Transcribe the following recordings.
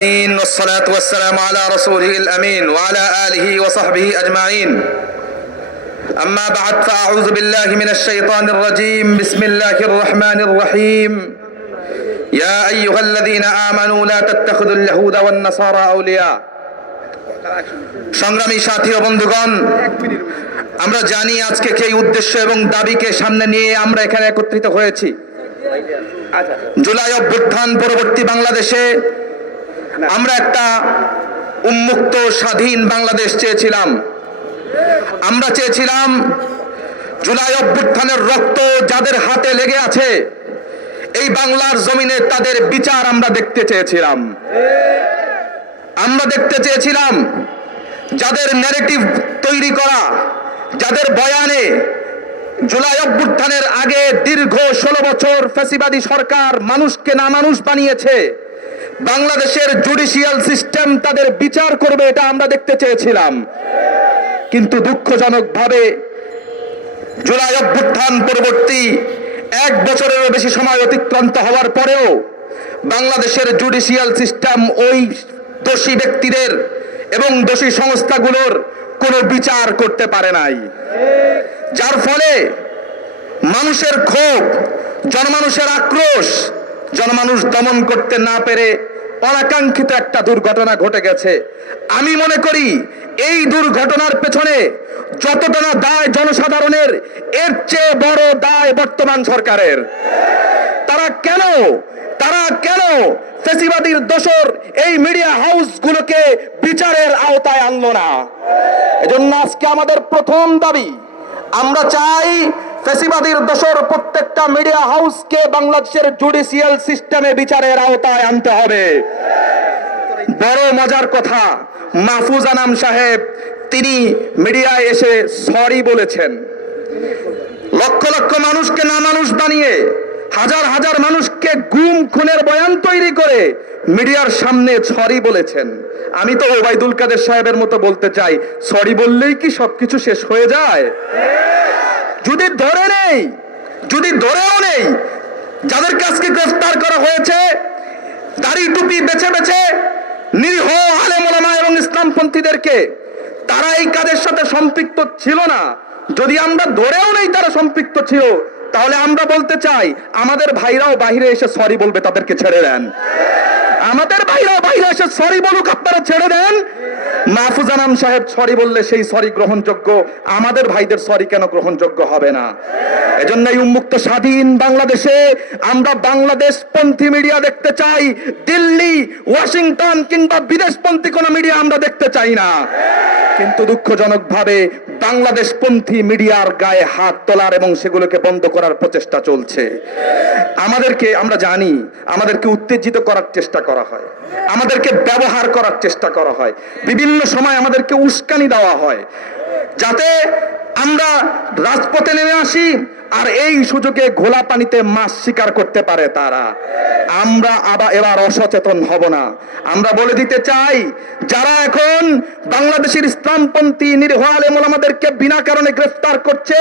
والصلاة والسلام على رسوله الأمين وعلى آله وصحبه أجمعين. أما بعد فأعوذ بالله من الشيطان الرجيم. بسم الله الرحمن الرحيم. يا أيها الذين آمنوا لا تتخذوا اليهود والنصارى أولياء. সংগ্রামী সাথী ও বন্ধুগণ, আমরা জানি আজকে এই উদ্দেশ্য এবং দাবিকে সামনে নিয়ে আমরা এখানে একত্রিত হয়েছি। জুলাই অভ্যুত্থান পরবর্তী বাংলাদেশে আমরা একটা উন্মুক্ত স্বাধীন বাংলাদেশ চেয়েছিলাম। আমরা চেয়েছিলাম জুলাই অভ্যুত্থানের রক্ত যাদের হাতে লেগে আছে এই বাংলার জমিনে তাদের বিচার আমরা দেখতে চেয়েছিলাম। আমরা দেখতে চেয়েছিলাম যাদের ন্যারেটিভ তৈরি করা, যাদের বয়ানে জুলাই অভ্যুত্থানের আগে দীর্ঘ 16 বছর ফ্যাসিবাদী সরকার মানুষকে না মানুষ বানিয়েছে, বাংলাদেশের জুডিশিয়াল সিস্টেম তাদের বিচার করবে, এটা আমরা দেখতে চেয়েছিলাম। কিন্তু দুঃখজনকভাবে জুলাই অভ্যুত্থান পরবর্তী 1 বছরেরও বেশি সময় অতিক্রান্ত হওয়ার পরেও বাংলাদেশের জুডিশিয়াল সিস্টেম ওই দোষী ব্যক্তিদের এবং দোষী সংস্থাগুলোর কোনো বিচার করতে পারে নাই, যার ফলে মানুষের ক্ষোভ, জনমানুষের আক্রোশ, জনমানুষ দমন করতে না পেরে অনাকাঙ্ক্ষিত একটা দুর্ঘটনা ঘটে গেছে। আমি মনে করি এই দুর্ঘটনার পেছনে যতটা না দায় জনসাধারণের, এর চেয়ে বড় দায় বর্তমান সরকারের। তারা কেন ফ্যাসিবাদীর দোসর এই মিডিয়া হাউসগুলোকে বিচারের আওতায় আনলো না? এজন্য আজকে আমাদের প্রথম দাবি, আমরা চাই ফ্যাসিবাদীর দোসর প্রত্যেকটা মিডিয়া হাউসকে বাংলাদেশের জুডিশিয়াল সিস্টেমে বিচারের আওতায় আনতে হবে। বড় মজার কথা, মাহফুজ আনাম সাহেব তিনি মিডিয়ায় এসে সরি বলেছেন। লক্ষ লক্ষ মানুষকে না মানুষ বানিয়ে, হাজার হাজার মানুষকে গুম খুনের বয়ান তৈরি করে মিডিয়ার সামনে সরি বলেছেন। আমি তো ওবায়দুল কাদের সাহেবের মতো বলতে চাই, সরি বললেই কি সবকিছু শেষ হয়ে যায়? যদি ধরেও নেই যাদের কাছকে গ্রেফতার করা হয়েছে, দাড়ি টুপি বেছে বেছে নিরীহ আলেম ওলামা এবং ইসলামপন্থীদেরকে, তারা এই কাজের সাথে সম্পৃক্ত ছিল না। যদি আমরা ধরেও নেই তারা সম্পৃক্ত ছিল, তাহলে আমরা বলতে চাই আমাদের ভাইরাও বাইরে এসে সরি বলবে, তাদেরকে ছেড়ে দেন। আমাদের ভাইরাও বাইরে এসে সরি বলুক, আপনারা ছেড়ে দেন। মাহফুজ আনাম সাহেব সরি বললে সেই সরি গ্রহণযোগ্য, আমাদের ভাইদের সরি কেন গ্রহণযোগ্য হবে না? এজন্য এই উন্মুক্ত স্বাধীন বাংলাদেশে আমরা বাংলাদেশপন্থী মিডিয়া দেখতে চাই, দিল্লি, ওয়াশিংটন কিংবা বিদেশপন্থী কোনো মিডিয়া আমরা দেখতে চাই না। কিন্তু দুঃখজনকভাবে বাংলাদেশপন্থী মিডিয়ার গায়ে হাত তোলার এবং সেগুলোকে বন্ধ করার প্রচেষ্টা চলছে। আমরা জানি আমাদেরকে উত্তেজিত করার চেষ্টা করা হয়, আমাদেরকে ব্যবহার করার চেষ্টা করা হয়, বিভিন্ন সময় আমাদেরকে উস্কানি দেওয়া হয় যাতে আমরা রাজপথে নেমে আসি আর এই সুযোগে ঘোলা পানিতে মাছ শিকার করতে পারে তারা। আমরা এবার অসচেতন হব না। আমরা বলে দিতে চাই, যারা এখন বাংলাদেশের ইসলামপন্থী নিরীহ আলেম ওলামাদেরকে বিনা কারণে গ্রেফতার করছে,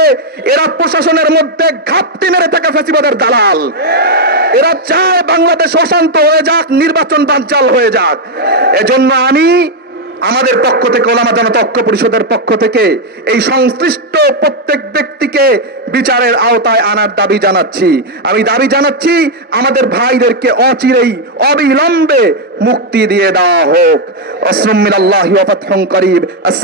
এরা প্রশাসনের মধ্যে ঘাপটি মেরে থাকা ফ্যাসিবাদের দালাল। এরা চায় বাংলাদেশ অশান্ত হয়ে যাক, নির্বাচন বানচাল হয়ে যাক। এজন্য আমাদের পক্ষ থেকে, ওলামা জনতা ঐক্য পরিষদের পক্ষ থেকে এই সংশ্লিষ্ট প্রত্যেক ব্যক্তিকে বিচারের আওতায় আনার দাবি জানাচ্ছি। আমি দাবি জানাচ্ছি আমাদের ভাইদেরকে অচিরেই অবিলম্বে মুক্তি দিয়ে দেওয়া হোক। আসসালামু আলাইকুম ওয়া রাহমাতুল্লাহি ওয়া বারাকাতুহু।